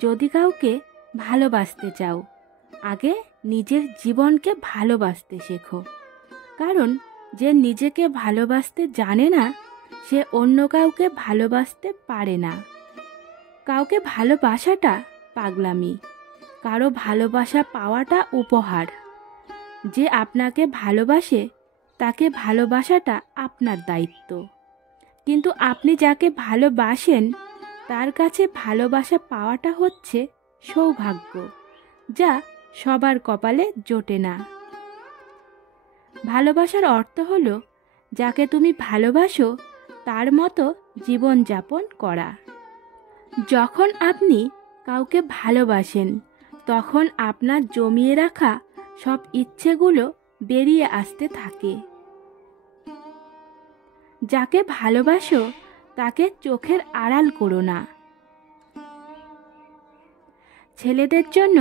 যদি কাউকে ভালোবাসতে চাও, আগে নিজের জীবনকে ভালোবাসতে শেখো। কারণ যে নিজেকে ভালোবাসতে জানে না, সে অন্য কাউকে ভালোবাসতে পারে না। কাউকে ভালোবাসাটা পাগলামি, কারো ভালোবাসা পাওয়াটা উপহার। যে আপনাকে ভালোবাসে তাকে ভালোবাসাটা আপনার দায়িত্ব, কিন্তু আপনি যাকে ভালোবাসেন তার কাছে ভালোবাসা পাওয়াটা হচ্ছে সৌভাগ্য, যা সবার কপালে জোটে না। ভালোবাসার অর্থ হলো যাকে তুমি ভালোবাসো তার মতো জীবনযাপন করা। যখন আপনি কাউকে ভালোবাসেন, তখন আপনার জমিয়ে রাখা সব ইচ্ছেগুলো বেরিয়ে আসতে থাকে। যাকে ভালোবাসো তাকে চোখের আড়াল করো না। ছেলেদের জন্য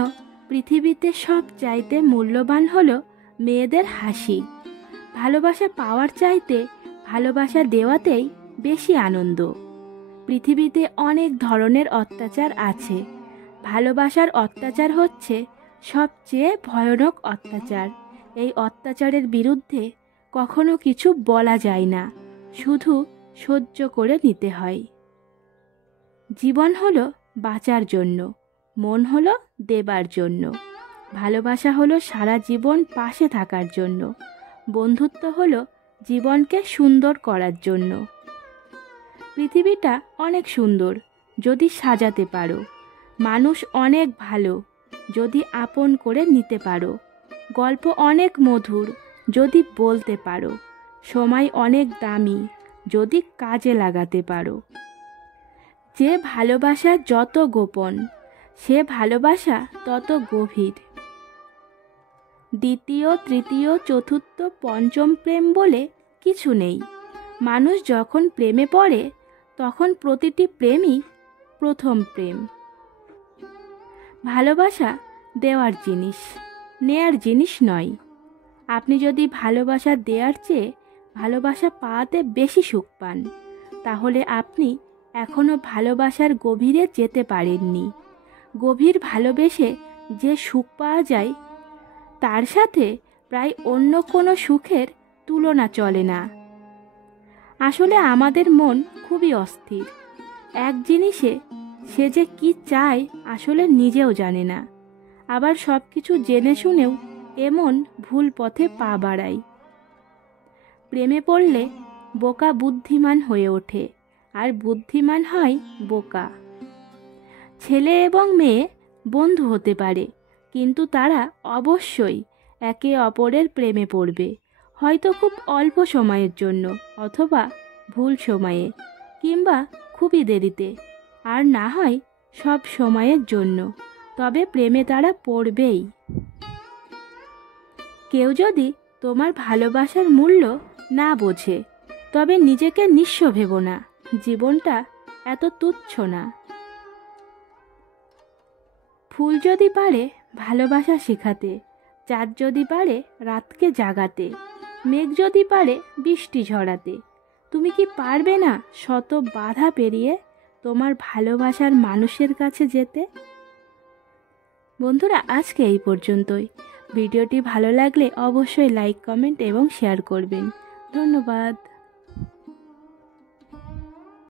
পৃথিবীতে সব চাইতে মূল্যবান হলো মেয়েদের হাসি। ভালোবাসা পাওয়ার চাইতে ভালোবাসা দেওয়াতেই বেশি আনন্দ। পৃথিবীতে অনেক ধরনের অত্যাচার আছে, ভালোবাসার অত্যাচার হচ্ছে সবচেয়ে ভয়ানক অত্যাচার। এই অত্যাচারের বিরুদ্ধে কখনো কিছু বলা যায় না, শুধু সহ্য করে নিতে হয়। জীবন হলো বাঁচার জন্য, মন হলো দেবার জন্য। ভালোবাসা হলো সারা জীবন পাশে থাকার জন্য। বন্ধুত্ব হলো জীবনকে সুন্দর করার জন্য। পৃথিবীটা অনেক সুন্দর যদি সাজাতে পারো। মানুষ অনেক ভালো যদি আপন করে নিতে পারো। গল্প অনেক মধুর যদি বলতে পারো। সময় অনেক দামি যদি কাজে লাগাতে পারো। যে ভালোবাসা যত গোপন, সে ভালোবাসা তত গভীর। দ্বিতীয়, তৃতীয়, চতুর্থ, পঞ্চম প্রেম বলে কিছু নেই। মানুষ যখন প্রেমে পড়ে তখন প্রতিটি প্রেমই প্রথম প্রেম। ভালোবাসা দেওয়ার জিনিস, নেয়ার জিনিস নয়। আপনি যদি ভালোবাসা দেওয়ার চেয়ে ভালোবাসা পাওয়াতে বেশি সুখ পান, তাহলে আপনি এখনো ভালোবাসার গভীরে যেতে পারেননি। গভীর ভালোবেসে যে সুখ পাওয়া যায়, তার সাথে প্রায় অন্য কোনো সুখের তুলনা চলে না। আসলে আমাদের মন খুবই অস্থির। এক জিনিসে সে যে কি চায় আসলে নিজেও জানে না। আবার সব কিছু জেনে শুনেও এমন ভুল পথে পা বাড়ায়। প্রেমে পড়লে বোকা বুদ্ধিমান হয়ে ওঠে, আর বুদ্ধিমান হয় বোকা। ছেলে এবং মেয়ে বন্ধু হতে পারে, কিন্তু তারা অবশ্যই একে অপরের প্রেমে পড়বে। হয়তো খুব অল্প সময়ের জন্য, অথবা ভুল সময়ে, কিংবা খুবই দেরিতে, আর না হয় সব সময়ের জন্য। তবে প্রেমে তারা পড়বেই। কেউ যদি তোমার ভালোবাসার মূল্য না বোঝে, তবে নিজেকে নিঃস্ব ভেবো না। জীবনটা এত তুচ্ছ না। ফুল যদি পারে ভালোবাসা শেখাতে, চাঁদ যদি পারে রাতকে জাগাতে, মেঘ যদি পারে বৃষ্টি ঝরাতে, তুমি কি পারবে না শত বাধা পেরিয়ে তোমার ভালোবাসার মানুষের কাছে যেতে? বন্ধুরা, আজকে এই পর্যন্তই। ভিডিওটি ভালো লাগলে অবশ্যই লাইক, কমেন্ট এবং শেয়ার করবেন। ধন্যবাদ।